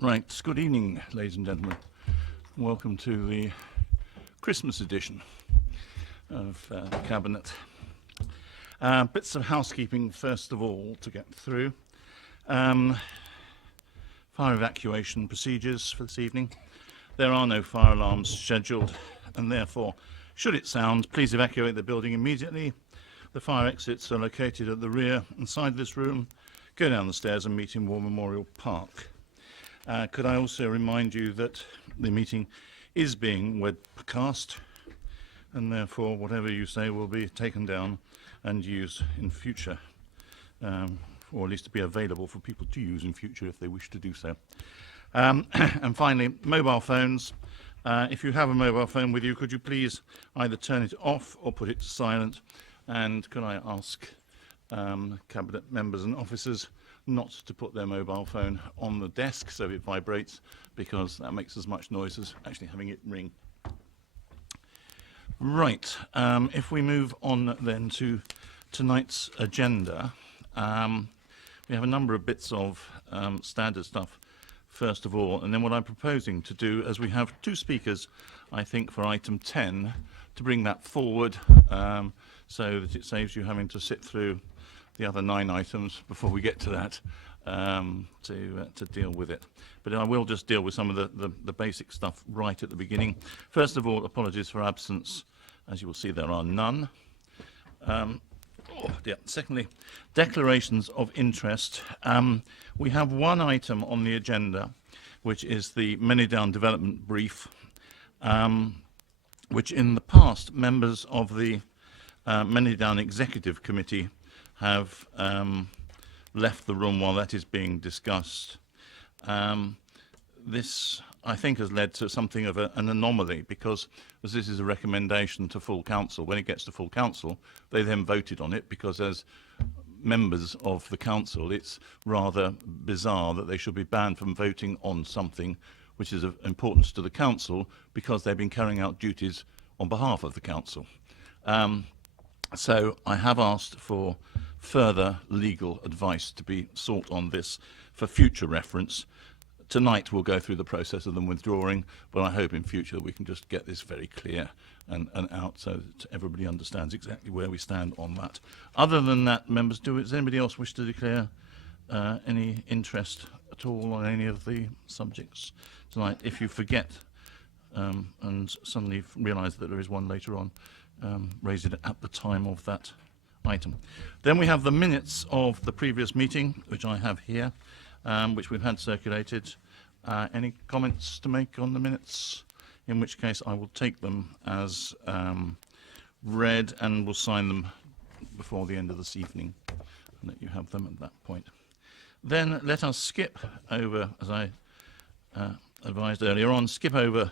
Right, good evening, ladies and gentlemen. Welcome to the Christmas edition of the Cabinet. Bits of housekeeping first of all to get through. Fire evacuation procedures for this evening. There are no fire alarms scheduled, and therefore, should it sound, please evacuate the building immediately. The fire exits are located at the rear and side of this room. Go down the stairs and meet in War Memorial Park. Could I also remind you that the meeting is being webcast, and therefore whatever you say will be taken down and used in future, or at least to be available for people to use in future if they wish to do so. And finally, mobile phones. If you have a mobile phone with you, could you please either turn it off or put it to silent? And could I ask Cabinet members and officers not to put their mobile phone on the desk so it vibrates, because that makes as much noise as actually having it ring. Right, if we move on then to tonight's agenda, we have a number of bits of standard stuff first of all, and then what I'm proposing to do, as we have two speakers, I think, for item 10, to bring that forward so that it saves you having to sit through the other 9 items before we get to that to deal with it. But I will just deal with some of the basic stuff right at the beginning. First of all, apologies for absence. As you will see, there are none. Secondly, declarations of interest. We have one item on the agenda, which is the Manydown Development Brief, which in the past members of the Manydown Executive Committee have left the room while that is being discussed. This, I think, has led to something of an anomaly, because as this is a recommendation to full council, when it gets to full council, they then voted on it, because as members of the council, it's rather bizarre that they should be banned from voting on something which is of importance to the council, because they've been carrying out duties on behalf of the council. So I have asked for further legal advice to be sought on this for future reference. Tonight we'll go through the process of them withdrawing, but I hope in future we can just get this very clear and out so that everybody understands exactly where we stand on that. Other than that, members, does anybody else wish to declare any interest at all on any of the subjects tonight? If you forget and suddenly realise that there is one later on, raise it at the time of that item. Then we have the minutes of the previous meeting, which I have here, which we've had circulated. Any comments to make on the minutes? In which case I will take them as read and will sign them before the end of this evening, and that you have them at that point. Then let us skip over, as I advised earlier on, skip over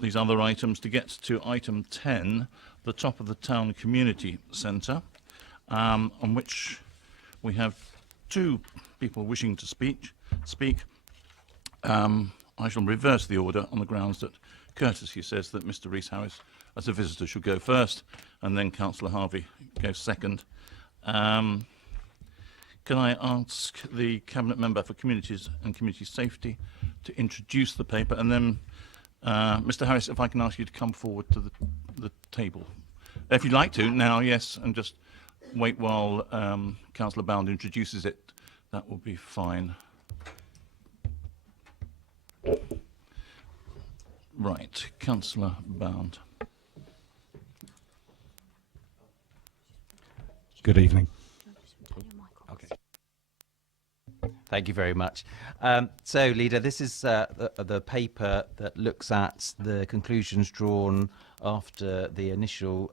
these other items to get to item 10, the top of the town community centre, on which we have 2 people wishing to speak. I shall reverse the order on the grounds that courtesy says that Mr. Rhys-Harris, as a visitor, should go first, and then Councillor Harvey goes second. Can I ask the Cabinet Member for Communities and Community Safety to introduce the paper, and then Mr. Harris, if I can ask you to come forward to the table. If you'd like to, now, yes, and just wait while Councillor Bound introduces it, that will be fine. Right, Councillor Bound. Good evening. Okay. Thank you very much. So, Leader, this is the paper that looks at the conclusions drawn after the initial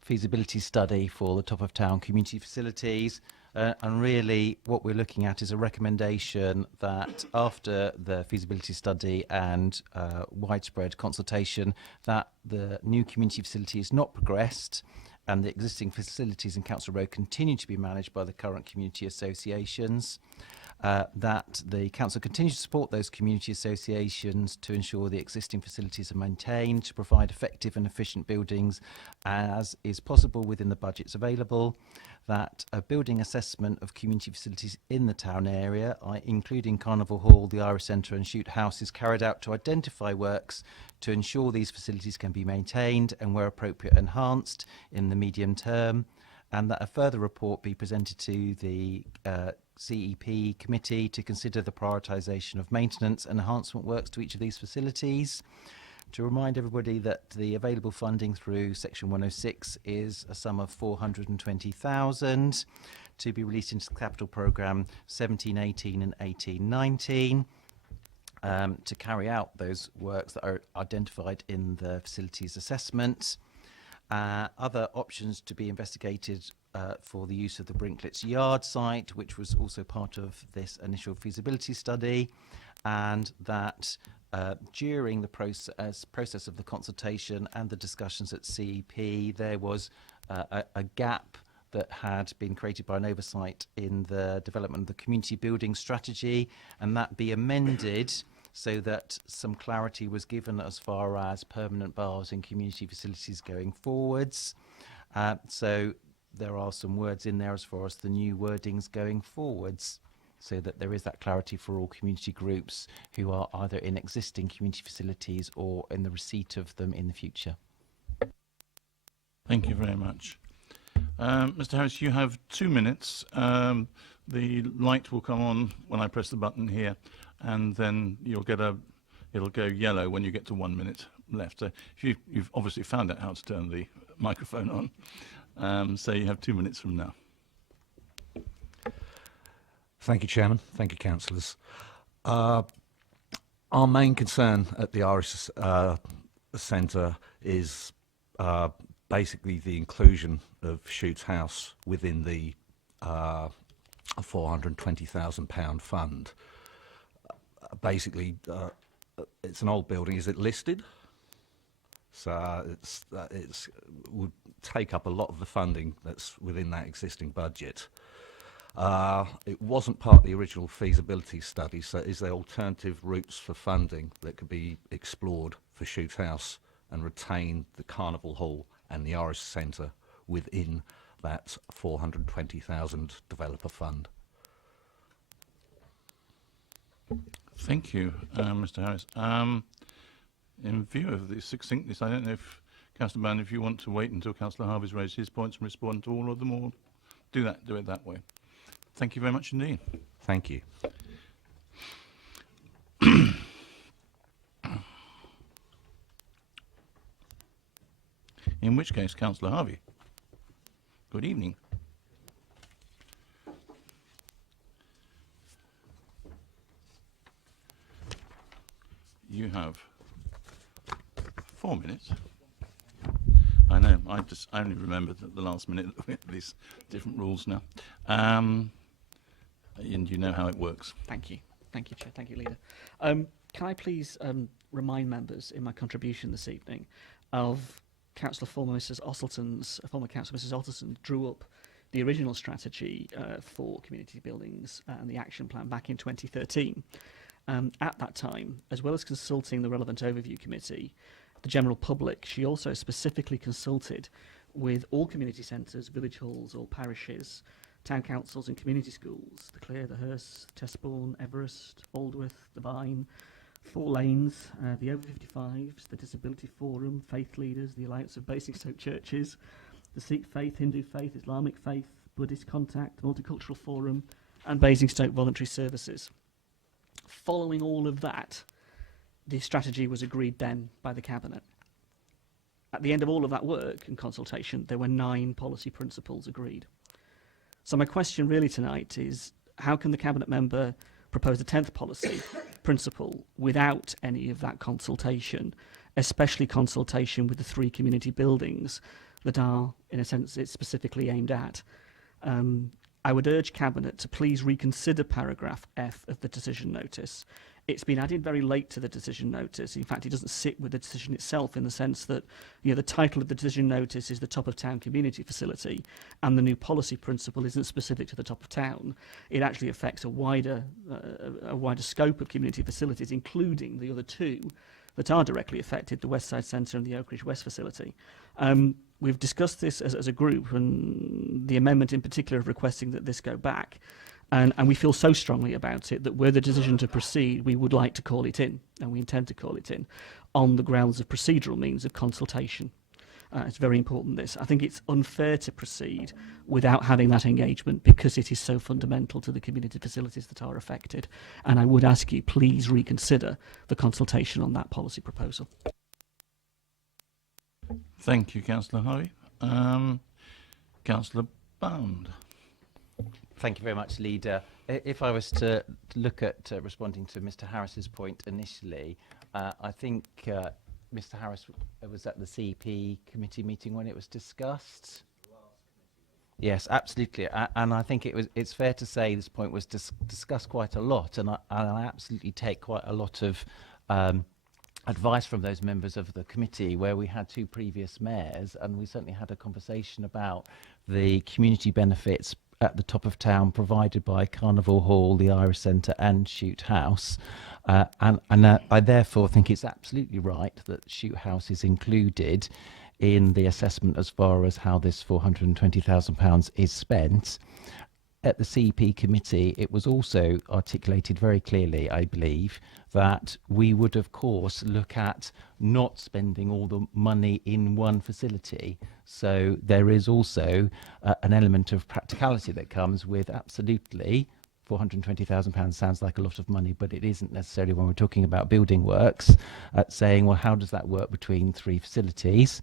feasibility study for the top of town community facilities. And really what we're looking at is a recommendation that after the feasibility study and widespread consultation, that the new community facility is not progressed and the existing facilities in Council Road continue to be managed by the current community associations. that the council continues to support those community associations to ensure the existing facilities are maintained, to provide effective and efficient buildings as is possible within the budgets available, that a building assessment of community facilities in the town area, including Carnival Hall, the Irish Centre and Shoot House, is carried out to identify works to ensure these facilities can be maintained and, where appropriate, enhanced in the medium term, and that a further report be presented to the CEP committee to consider the prioritisation of maintenance and enhancement works to each of these facilities. To remind everybody that the available funding through Section 106 is a sum of 420,000 to be released into the capital programme 17-18 and 18-19 to carry out those works that are identified in the facilities assessment. Other options to be investigated for the use of the Brinklets Yard site, which was also part of this initial feasibility study, and that during the process of the consultation and the discussions at CEP, there was a gap that had been created by an oversight in the development of the community building strategy, and that be amended so that some clarity was given as far as permanent bars in community facilities going forwards. So there are some words in there as far as the new wordings going forwards, so that there is that clarity for all community groups who are either in existing community facilities or in the receipt of them in the future. Thank you very much. Mr. Harris, you have 2 minutes. The light will come on when I press the button here, and then you'll get it'll go yellow when you get to 1 minute left. So you've obviously found out how to turn the microphone on. So you have 2 minutes from now. Thank you, Chairman. Thank you, councillors. Our main concern at the Irish Centre is basically the inclusion of Shoot's House within the £420,000 fund. Basically, it's an old building. Is it listed? So it's would take up a lot of the funding that's within that existing budget. It wasn't part of the original feasibility study, so is there alternative routes for funding that could be explored for Shoot House and retain the Carnival Hall and the Irish Centre within that 420,000 developer fund? Thank you, Mr. Harris. In view of the succinctness, I don't know if, Councillor Bannon, if you want to wait until Councillor Harvey's raised his points and respond to all of them, or do it that way. Thank you very much indeed. Thank you. In which case, Councillor Harvey, good evening. You have 4 minutes. I know, I only remembered at the last minute that we have these different rules now. And you know how it works. Thank you. Thank you, Chair. Thank you, Leader. Can I please remind members in my contribution this evening of former Councillor Mrs. Otterson drew up the original strategy for community buildings and the action plan back in 2013. At that time, as well as consulting the relevant overview committee, the general public, she also specifically consulted with all community centres, village halls, all parishes, town councils and community schools, the Clare, the Hurst, Tesbourne, Everest, Aldworth, the Vine, Four Lanes, the Over 55s, the Disability Forum, faith leaders, the Alliance of Basingstoke Churches, the Sikh Faith, Hindu Faith, Islamic Faith, Buddhist Contact, Multicultural Forum, and Basingstoke Voluntary Services. Following all of that, the strategy was agreed then by the Cabinet. At the end of all of that work and consultation, there were 9 policy principles agreed. So my question really tonight is, how can the Cabinet member propose a 10th policy principle without any of that consultation, especially consultation with the 3 community buildings that are, in a sense, it's specifically aimed at? I would urge Cabinet to please reconsider paragraph F of the decision notice. It's been added very late to the decision notice. In fact, it doesn't sit with the decision itself, in the sense that, you know, the title of the decision notice is the top of town community facility, and the new policy principle isn't specific to the top of town. It actually affects a wider scope of community facilities, including the other two that are directly affected, the West Side Centre and the Oak Ridge West facility. We've discussed this as a group, and the amendment in particular of requesting that this go back. And we feel so strongly about it that were the decision to proceed, we would like to call it in, and we intend to call it in, on the grounds of procedural means of consultation. It's very important, this. I think it's unfair to proceed without having that engagement, because it is so fundamental to the community facilities that are affected. And I would ask you, please reconsider the consultation on that policy proposal. Thank you, Councillor Harvey. Councillor Bound. Thank you very much, Leader. If I was to look at responding to Mr. Harris's point initially, I think Mr. Harris was at the CP committee meeting when it was discussed. Yes, absolutely. And I think it's fair to say this point was discussed quite a lot, and I absolutely take quite a lot of advice from those members of the committee, where we had two previous mayors, and we certainly had a conversation about the community benefits at the top of town provided by Carnival Hall, the Irish Centre and Shoot House. And I therefore think it's absolutely right that Shoot House is included in the assessment as far as how this £420,000 is spent. At the CP committee, it was also articulated very clearly, I believe, that we would, of course, look at not spending all the money in one facility. So there is also an element of practicality that comes with absolutely £420,000 sounds like a lot of money, but it isn't necessarily when we're talking about building works, saying, well, how does that work between three facilities?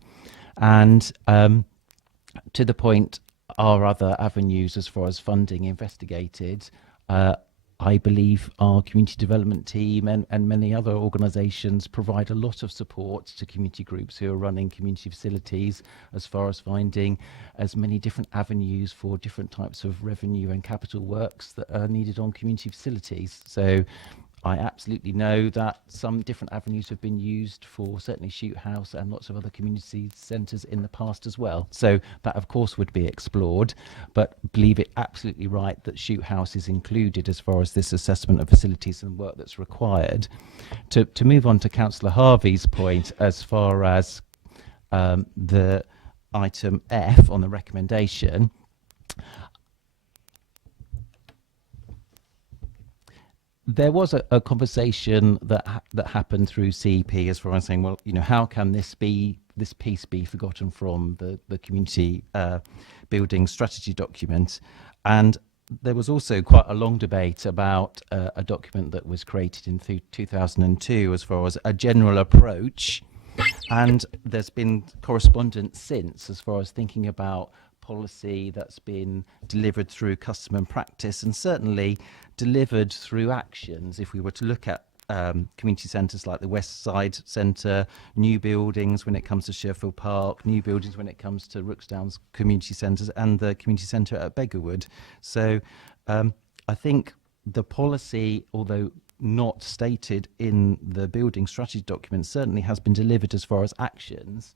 And to the point, are other avenues as far as funding investigated? I believe our community development team and many other organisations provide a lot of support to community groups who are running community facilities as far as finding as many different avenues for different types of revenue and capital works that are needed on community facilities. So I absolutely know that some different avenues have been used for certainly Shoot House and lots of other community centres in the past as well. So that, of course, would be explored, but believe it absolutely right that Shoot House is included as far as this assessment of facilities and work that's required. To move on to Councillor Harvey's point as far as the item F on the recommendation, there was a conversation that happened through CP as far as saying, well, you know, how can this piece be forgotten from the community building strategy document? And there was also quite a long debate about a document that was created in 2002 as far as a general approach. And there's been correspondence since as far as thinking about policy that's been delivered through custom and practice, and certainly delivered through actions. If we were to look at community centres like the West Side Centre, new buildings when it comes to Sherfield Park, new buildings when it comes to Rooksdown's community centres and the community centre at Beggarwood. So I think the policy, although not stated in the building strategy document, certainly has been delivered as far as actions,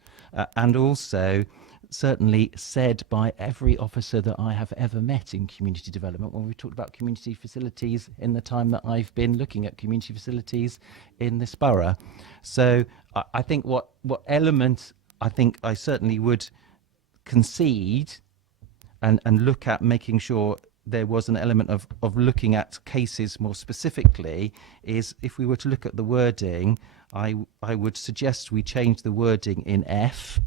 and also certainly said by every officer that I have ever met in community development when we talked about community facilities in the time that I've been looking at community facilities in this borough. So I think what element I think I certainly would concede and look at making sure there was an element of looking at cases more specifically is if we were to look at the wording, I would suggest we change the wording in F.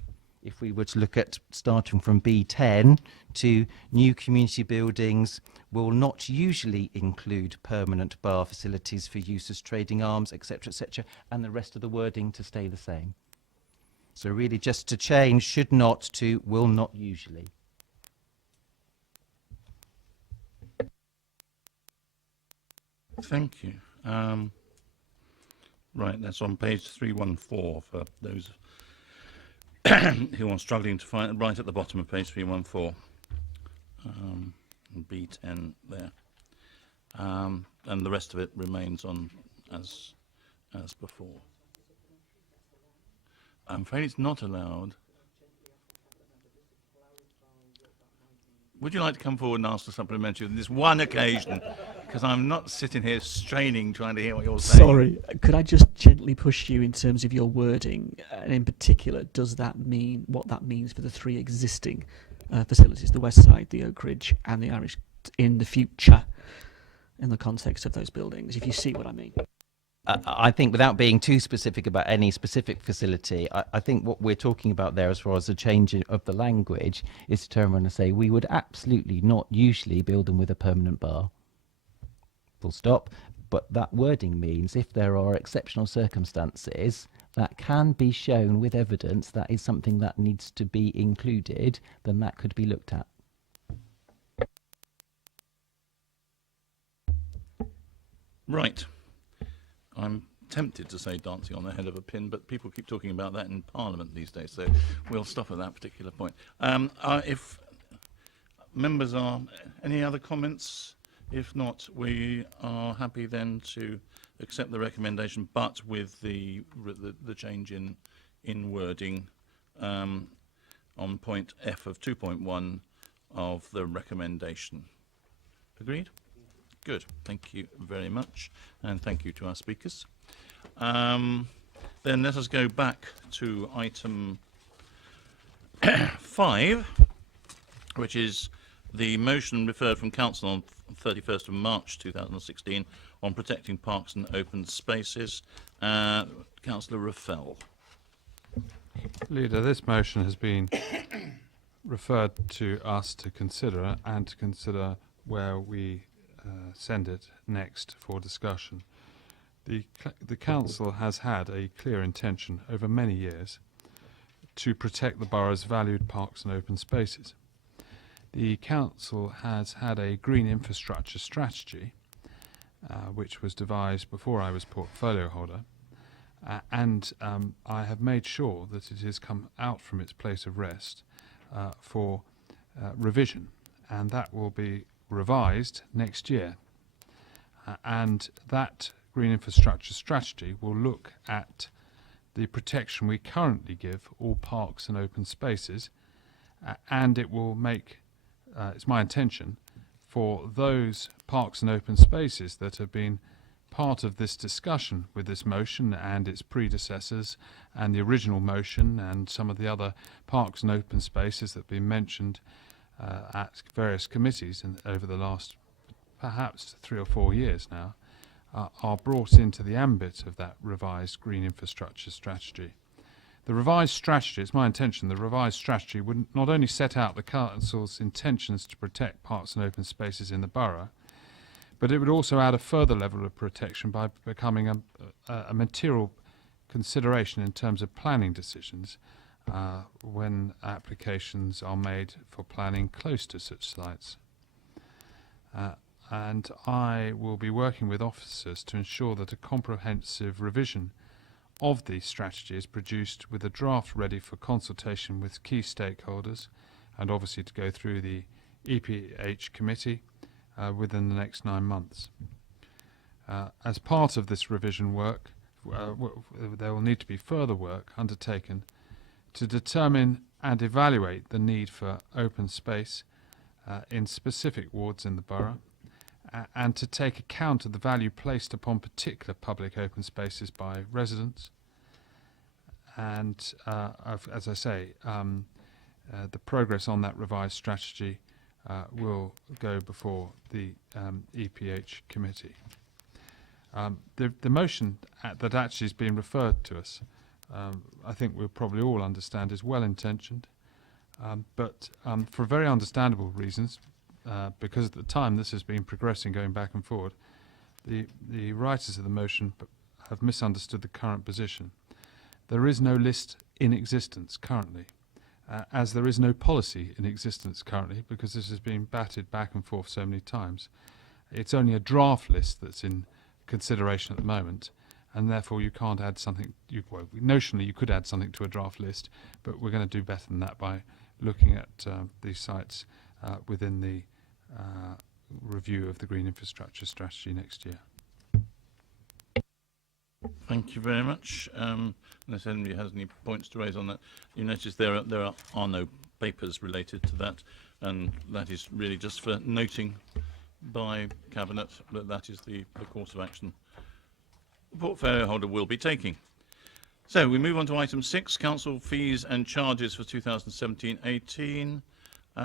If we were to look at starting from B10 to new community buildings will not usually include permanent bar facilities for use as trading arms, etc., and the rest of the wording to stay the same. So really just to change should not to will not usually. Thank you. Right, that's on page 314 for those who are struggling to find, right at the bottom of page 314. and B10 there. And the rest of it remains on as before. I'm afraid it's not allowed. Would you like to come forward and ask for supplementary on this one occasion? Because I'm not sitting here straining trying to hear what you're saying. Sorry, could I just gently push you in terms of your wording? And in particular, does that mean what that means for the three existing facilities, the West Side, the Oak Ridge and the Irish, in the future, in the context of those buildings, if you see what I mean? I think without being too specific about any specific facility, I think what we're talking about there as far as the change of the language is to turn around and say we would absolutely not usually build them with a permanent bar. Full stop. But that wording means if there are exceptional circumstances that can be shown with evidence that is something that needs to be included, then that could be looked at. Right. I'm tempted to say dancing on the head of a pin, but people keep talking about that in Parliament these days, so we'll stop at that particular point. If members are... Any other comments? If not, we are happy then to accept the recommendation, but with the change in wording on point F of 2.1 of the recommendation. Agreed? Good. Thank you very much, and thank you to our speakers. Then let us go back to item 5, which is the motion referred from Council on 31st of March 2016 on protecting parks and open spaces. Councillor Raffel. Leader, this motion has been referred to us to consider and to consider where we send it next for discussion. The Council has had a clear intention over many years to protect the borough's valued parks and open spaces. The Council has had a green infrastructure strategy which was devised before I was portfolio holder, and I have made sure that it has come out from its place of rest for revision, and that will be revised next year. And that green infrastructure strategy will look at the protection we currently give all parks and open spaces, and it will make, it's my intention, for those parks and open spaces that have been part of this discussion with this motion and its predecessors and the original motion and some of the other parks and open spaces that have been mentioned at various committees over the last perhaps 3 or 4 years now, are brought into the ambit of that revised green infrastructure strategy. The revised strategy, it's my intention, the revised strategy would not only set out the Council's intentions to protect parks and open spaces in the borough, but it would also add a further level of protection by becoming a material consideration in terms of planning decisions when applications are made for planning close to such sites. And I will be working with officers to ensure that a comprehensive revision of the strategy is produced with a draft ready for consultation with key stakeholders and obviously to go through the EPH committee within the next 9 months. As part of this revision work, there will need to be further work undertaken to determine and evaluate the need for open space in specific wards in the borough, and to take account of the value placed upon particular public open spaces by residents. And as I say, the progress on that revised strategy will go before the EPH committee. The motion that actually is being referred to us, I think we'll probably all understand, is well-intentioned, but for very understandable reasons, because at the time this has been progressing, going back and forward, the writers of the motion have misunderstood the current position. There is no list in existence currently, as there is no policy in existence currently, because this has been batted back and forth so many times. It's only a draft list that's in consideration at the moment, and therefore you can't add something. Well, notionally you could add something to a draft list, but we're going to do better than that by looking at these sites within the review of the green infrastructure strategy next year. Thank you very much. Unless anybody has any points to raise on that, you notice there are no papers related to that, and that is really just for noting by Cabinet that that is the course of action the portfolio holder will be taking. So we move on to item 6, council fees and charges for 2017-18.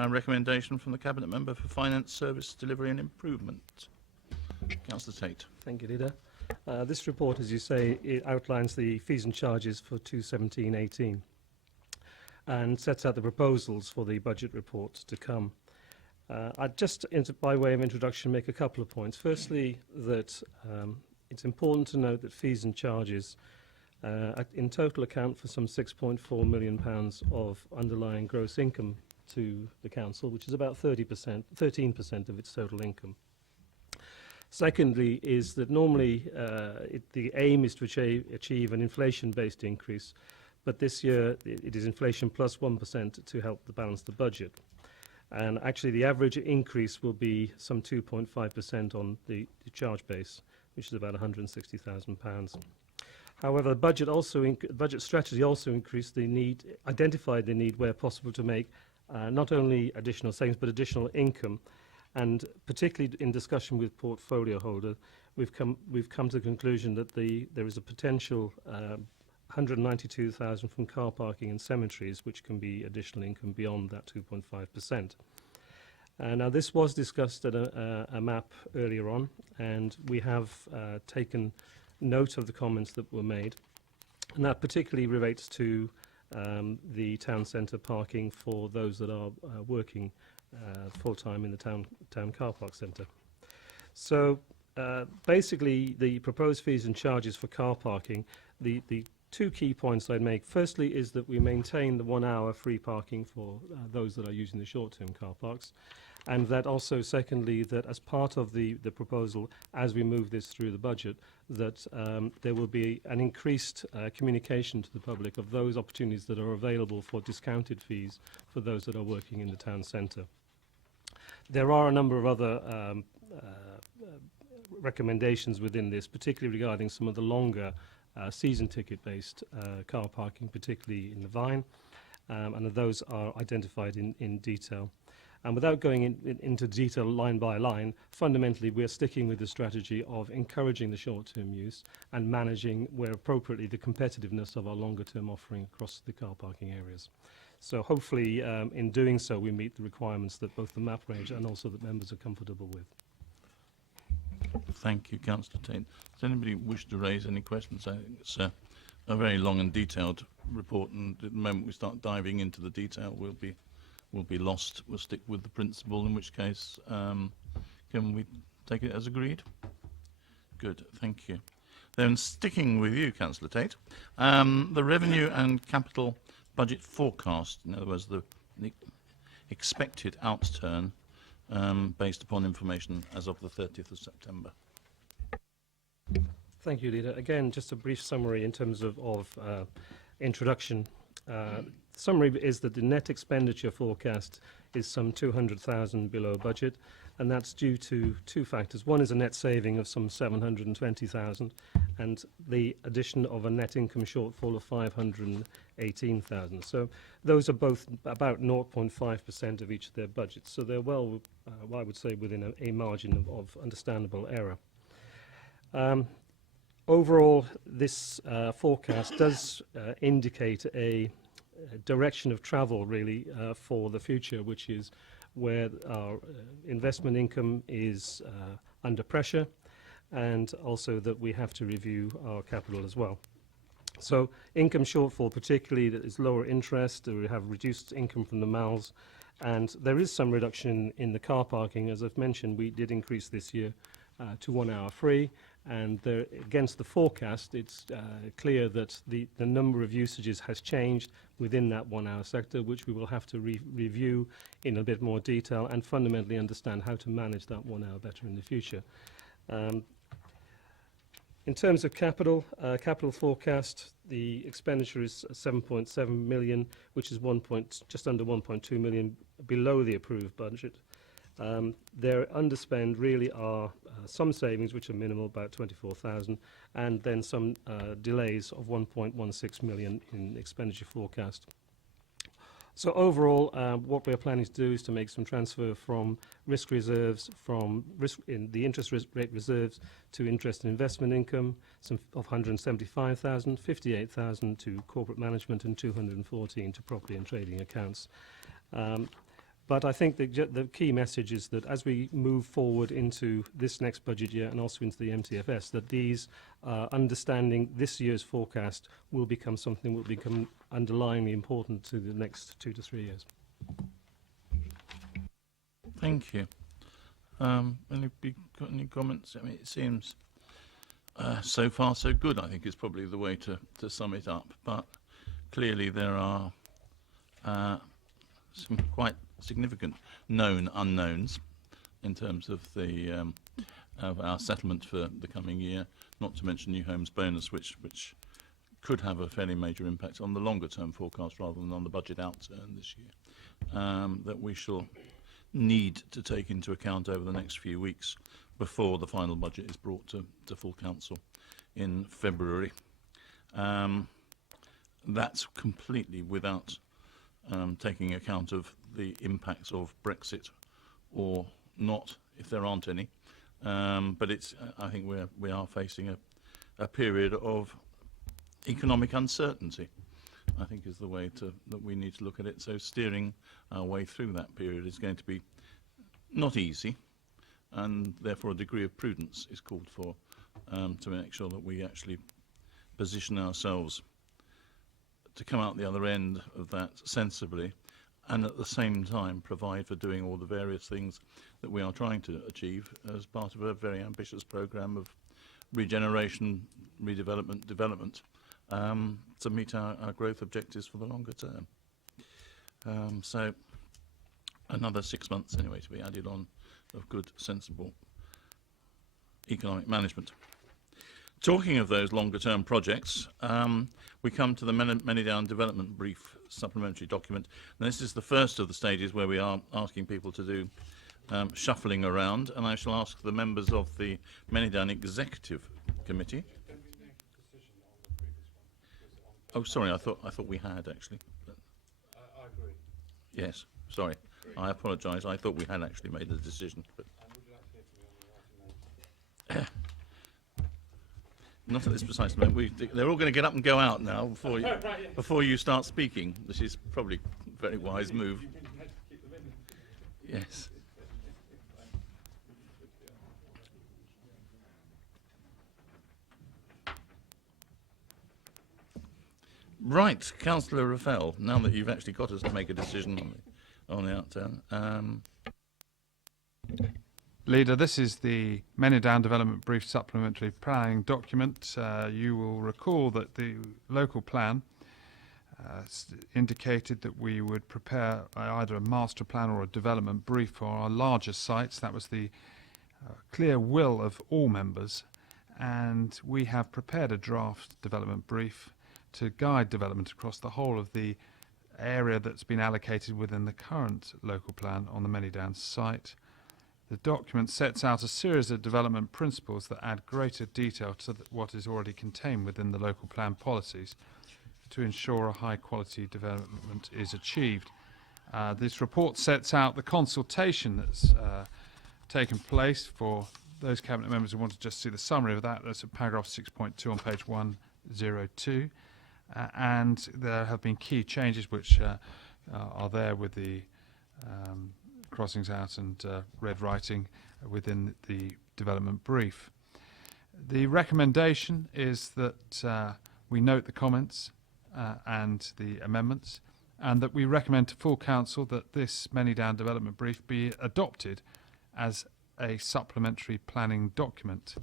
Recommendation from the Cabinet Member for Finance, Service Delivery and Improvement. Councillor Tate. Thank you, Leader. This report, as you say, it outlines the fees and charges for 2017-18 and sets out the proposals for the budget report to come. I'd just, by way of introduction, make a couple of points. Firstly, that it's important to note that fees and charges in total account for some £6.4 million of underlying gross income to the council, which is about 13% of its total income. Secondly, is that normally the aim is to achieve an inflation-based increase, but this year it is inflation plus 1% to help balance the budget. And actually the average increase will be some 2.5% on the charge base, which is about £160,000. However, the budget strategy also identified the need where possible to make not only additional savings but additional income. And particularly in discussion with portfolio holder, we've come to the conclusion that there is a potential 192,000 from car parking and cemeteries, which can be additional income beyond that 2.5%. Now, this was discussed at a map earlier on, and we have taken note of the comments that were made, and that particularly relates to the town centre parking for those that are working full-time in the town car park centre. So basically the proposed fees and charges for car parking, the two key points I'd make. Firstly is that we maintain the 1 hour free parking for those that are using the short-term car parks, and that also secondly that as part of the proposal, as we move this through the budget, that there will be an increased communication to the public of those opportunities that are available for discounted fees for those that are working in the town centre. There are a number of other recommendations within this, particularly regarding some of the longer season ticket-based car parking, particularly in the Vine, and those are identified in detail. And without going into detail line by line, fundamentally we're sticking with the strategy of encouraging the short-term use and managing, where appropriately, the competitiveness of our longer-term offering across the car parking areas. So hopefully in doing so we meet the requirements that both the map range and also that members are comfortable with. Thank you, Councillor Tate. Does anybody wish to raise any questions? I think it's a very long and detailed report, and at the moment we start diving into the detail, we'll be lost. We'll stick with the principle, in which case can we take it as agreed? Good, thank you. Then sticking with you, Councillor Tate, the revenue and capital budget forecast, in other words, the expected outturn based upon information as of the 30th of September. Thank you, Leader. Again, just a brief summary in terms of introduction. Summary is that the net expenditure forecast is some 200,000 below budget, and that's due to two factors. One is a net saving of some 720,000, and the addition of a net income shortfall of 518,000. So those are both about 0.5% of each of their budgets. So they're well, I would say, within a margin of understandable error. Overall, this forecast does indicate a direction of travel, really, for the future, which is where our investment income is under pressure, and also that we have to review our capital as well. So income shortfall, particularly, that is lower interest, we have reduced income from the malls, and there is some reduction in the car parking. As I've mentioned, we did increase this year to 1 hour free, and against the forecast, it's clear that the number of usages has changed within that 1 hour sector, which we will have to review in a bit more detail and fundamentally understand how to manage that 1 hour better in the future. In terms of capital forecast, the expenditure is 7.7 million, which is just under 1.2 million below the approved budget. Their underspend really are some savings, which are minimal, about 24,000, and then some delays of 1.16 million in expenditure forecast. So overall, what we're planning to do is to make some transfer from risk reserves, from risk in the interest rate reserves to interest and investment income, some of 175,000, 58,000 to corporate management, and 214 to property and trading accounts. But I think the key message is that as we move forward into this next budget year and also into the MTFS, that these understanding this year's forecast will become something that will become underlyingly important to the next 2 to 3 years. Thank you. Got any comments? I mean, it seems so far so good, I think is probably the way to sum it up. But clearly there are some quite significant known unknowns in terms of the of our settlement for the coming year, not to mention New Homes Bonus, which could have a fairly major impact on the longer term forecast rather than on the budget outturn this year, that we shall need to take into account over the next few weeks before the final budget is brought to full council in February. That's completely without taking account of the impacts of Brexit or not, if there aren't any. But it's, I think we are facing a period of economic uncertainty, I think is the way that we need to look at it. So steering our way through that period is going to be not easy, and therefore a degree of prudence is called for to make sure that we actually position ourselves to come out the other end of that sensibly, and at the same time provide for doing all the various things that we are trying to achieve as part of a very ambitious programme of regeneration, redevelopment, development, to meet our growth objectives for the longer term. So another 6 months anyway to be added on of good, sensible economic management. Talking of those longer term projects, we come to the Manydown Development Brief supplementary document. And this is the first of the stages where we are asking people to do shuffling around, and I shall ask the members of the Manydown Executive Committee. Oh, sorry, I thought we had actually. I agree. Yes, sorry, I apologise. I thought we had actually made a decision, but not at this precise moment. They're all going to get up and go out now before you start speaking. This is probably a very wise move. Yes. Right, Councillor Raffel, now that you've actually got us to make a decision on the outturn. Leader, this is the Manydown Development Brief Supplementary Planning document. You will recall that the local plan indicated that we would prepare either a master plan or a development brief for our larger sites. That was the clear will of all members, and we have prepared a draft development brief to guide development across the whole of the area that's been allocated within the current local plan on the Manydown site. The document sets out a series of development principles that add greater detail to what is already contained within the local plan policies to ensure a high quality development is achieved. This report sets out the consultation that's taken place. For those cabinet members who want to just see the summary of that, that's at paragraph 6.2 on page 102. And there have been key changes which are there with the crossings out and red writing within the development brief. The recommendation is that we note the comments and the amendments, and that we recommend to full council that this Manydown development brief be adopted as a supplementary planning document.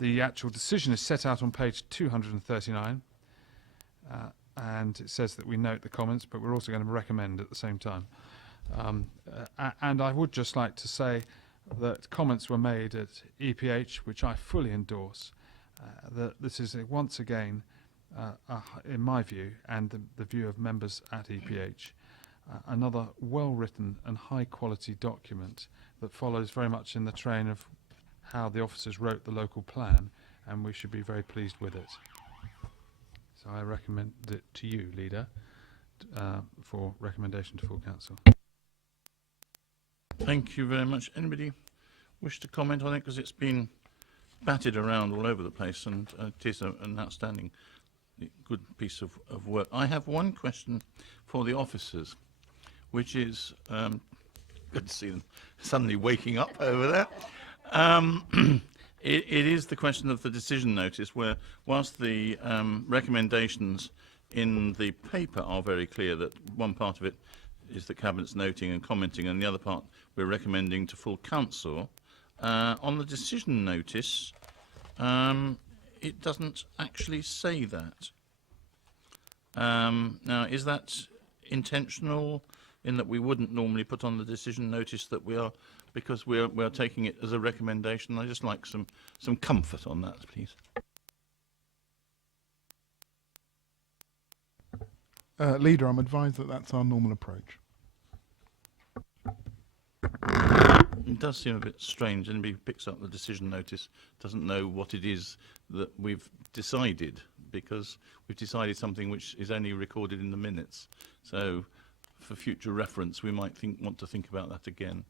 The actual decision is set out on page 239, and it says that we note the comments, but we're also going to recommend at the same time. And I would just like to say that comments were made at EPH, which I fully endorse, that this is once again, in my view, and the view of members at EPH, another well-written and high-quality document that follows very much in the train of how the officers wrote the local plan, and we should be very pleased with it. So I recommend it to you, Leader, for recommendation to full council. Thank you very much. Anybody wish to comment on it? Because it's been batted around all over the place, and it is an outstanding, good piece of work. I have one question for the officers, which is, good to see them suddenly waking up over there. It is the question of the decision notice, where whilst the recommendations in the paper are very clear that one part of it is the Cabinet's noting and commenting, and the other part we're recommending to full council, on the decision notice, it doesn't actually say that. Now, is that intentional, in that we wouldn't normally put on the decision notice that we are, because we're taking it as a recommendation? I'd just like some comfort on that, please. Leader, I'm advised that that's our normal approach. It does seem a bit strange. Anybody who picks up the decision notice doesn't know what it is that we've decided, because we've decided something which is only recorded in the minutes. So for future reference, we might want to think about that again.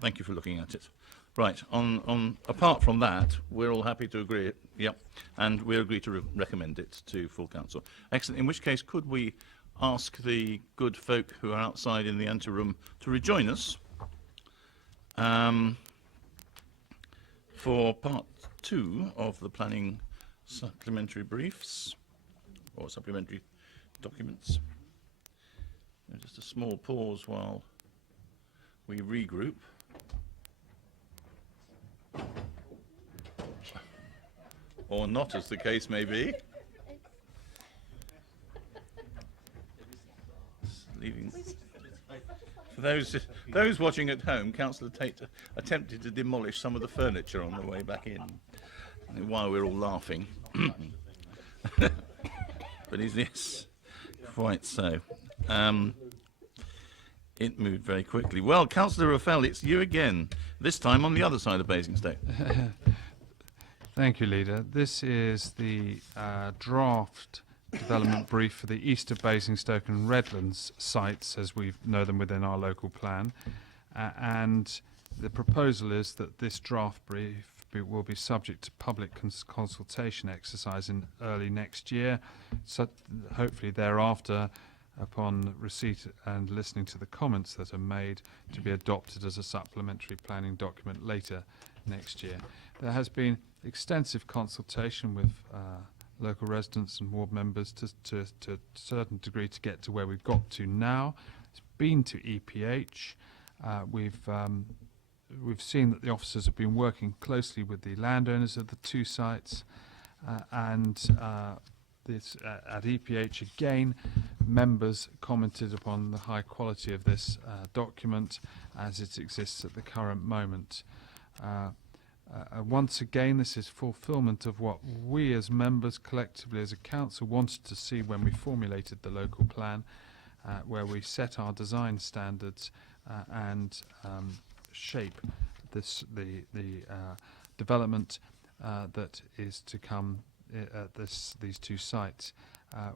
Thank you for looking at it. Right, apart from that, we're all happy to agree. Yep, and we agree to recommend it to full council. Excellent. In which case, could we ask the good folk who are outside in the anteroom to rejoin us for part 2 of the planning supplementary briefs, or supplementary documents. Just a small pause while we regroup. Or not, as the case may be. Leaving. For those watching at home, Councillor Tate attempted to demolish some of the furniture on the way back in, while we're all laughing. But yes, quite so. It moved very quickly. Well, Councillor Raffel, it's you again, this time on the other side of Basingstoke. Thank you, Leader. This is the draft development brief for the east of Basingstoke and Redlands sites, as we know them within our local plan. And the proposal is that this draft brief will be subject to public consultation exercise in early next year. So hopefully thereafter, upon receipt and listening to the comments that are made, to be adopted as a supplementary planning document later next year. There has been extensive consultation with local residents and ward members to a certain degree to get to where we've got to now. It's been to EPH. We've seen that the officers have been working closely with the landowners of the two sites, this, at EPH again, members commented upon the high quality of this document as it exists at the current moment. Once again, this is fulfilment of what we as members collectively as a council wanted to see when we formulated the local plan, where we set our design standards and shape the development that is to come at these two sites.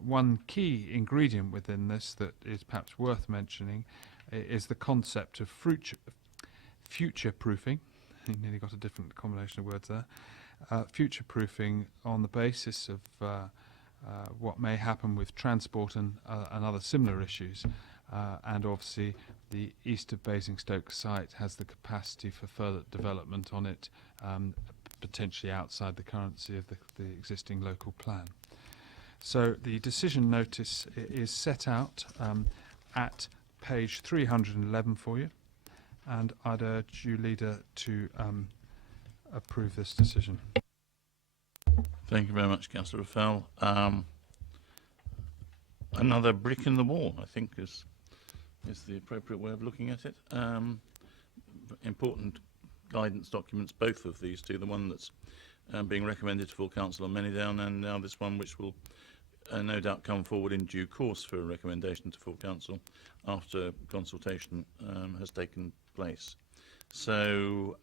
One key ingredient within this that is perhaps worth mentioning is the concept of future-proofing. You nearly got a different combination of words there. Future-proofing on the basis of what may happen with transport and other similar issues. And obviously the east of Basingstoke site has the capacity for further development on it, potentially outside the currency of the existing local plan. So the decision notice is set out at page 311 for you, and I'd urge you, Leader, to approve this decision. Thank you very much, Councillor Raffel. Another brick in the wall, I think, is the appropriate way of looking at it. Important guidance documents, both of these two, the one that's being recommended to full council on Manydown, and now this one which will no doubt come forward in due course for a recommendation to full council after consultation has taken place. So,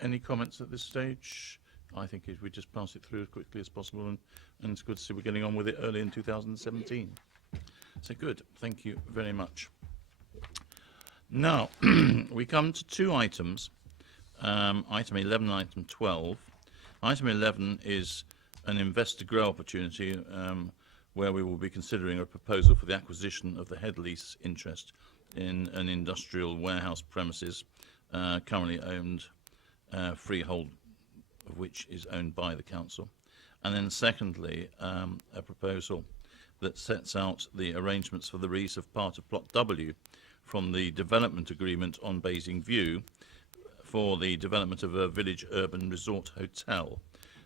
any comments at this stage? I think if we just pass it through as quickly as possible, and it's good to see we're getting on with it early in 2017. So good, thank you very much. Now, we come to two items, item 11 and item 12. Item 11 is an investor grow opportunity where we will be considering a proposal for the acquisition of the head lease interest in an industrial warehouse premises currently owned, freehold of which is owned by the council. And then secondly, a proposal that sets out the arrangements for the release of part of Plot W from the development agreement on Basing View for the development of a village urban resort hotel.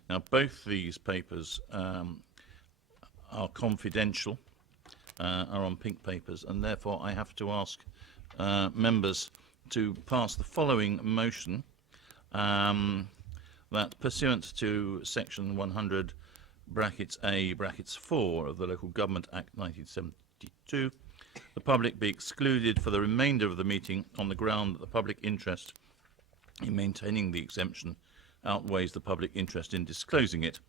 Now, both these papers are confidential, are on pink papers, and therefore I have to ask members to pass the following motion that pursuant to section 100 brackets A brackets 4 of the Local Government Act 1972, the public be excluded for the remainder of the meeting on the ground that the public interest in maintaining the exemption outweighs the public interest in disclosing it,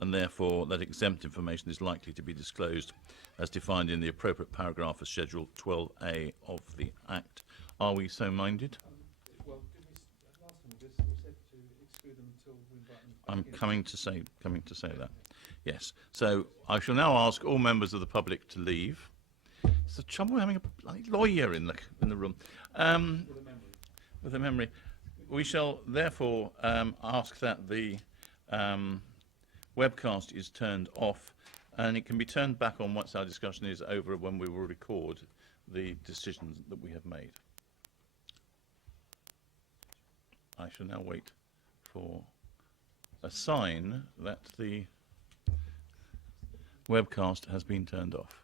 and therefore that exempt information is likely to be disclosed as defined in the appropriate paragraph of Schedule 12A of the Act. Are we so minded? Well, last time we said to exclude them until we invite them. I'm coming to say that. Yes. So I shall now ask all members of the public to leave. It's the trouble having a bloody lawyer in the room. With a memory. We shall therefore ask that the webcast is turned off, and it can be turned back on once our discussion is over, when we will record the decisions that we have made. I shall now wait for a sign that the webcast has been turned off.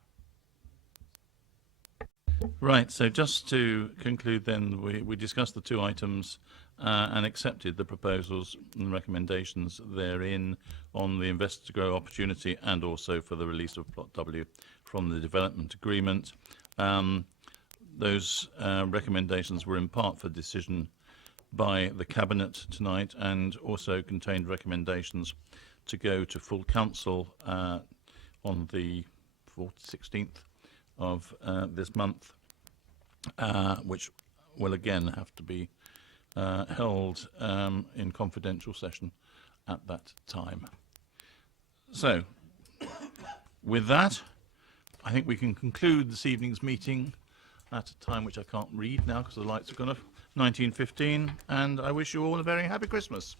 Right, so just to conclude then, we discussed the two items and accepted the proposals and recommendations therein on the investor to grow opportunity and also for the release of Plot W from the development agreement. Those recommendations were in part for decision by the Cabinet tonight, and also contained recommendations to go to full council on the 16th of this month, which will again have to be held in confidential session at that time. So, with that, I think we can conclude this evening's meeting at a time which I can't read now because the lights have gone off, 19:15, and I wish you all a very happy Christmas.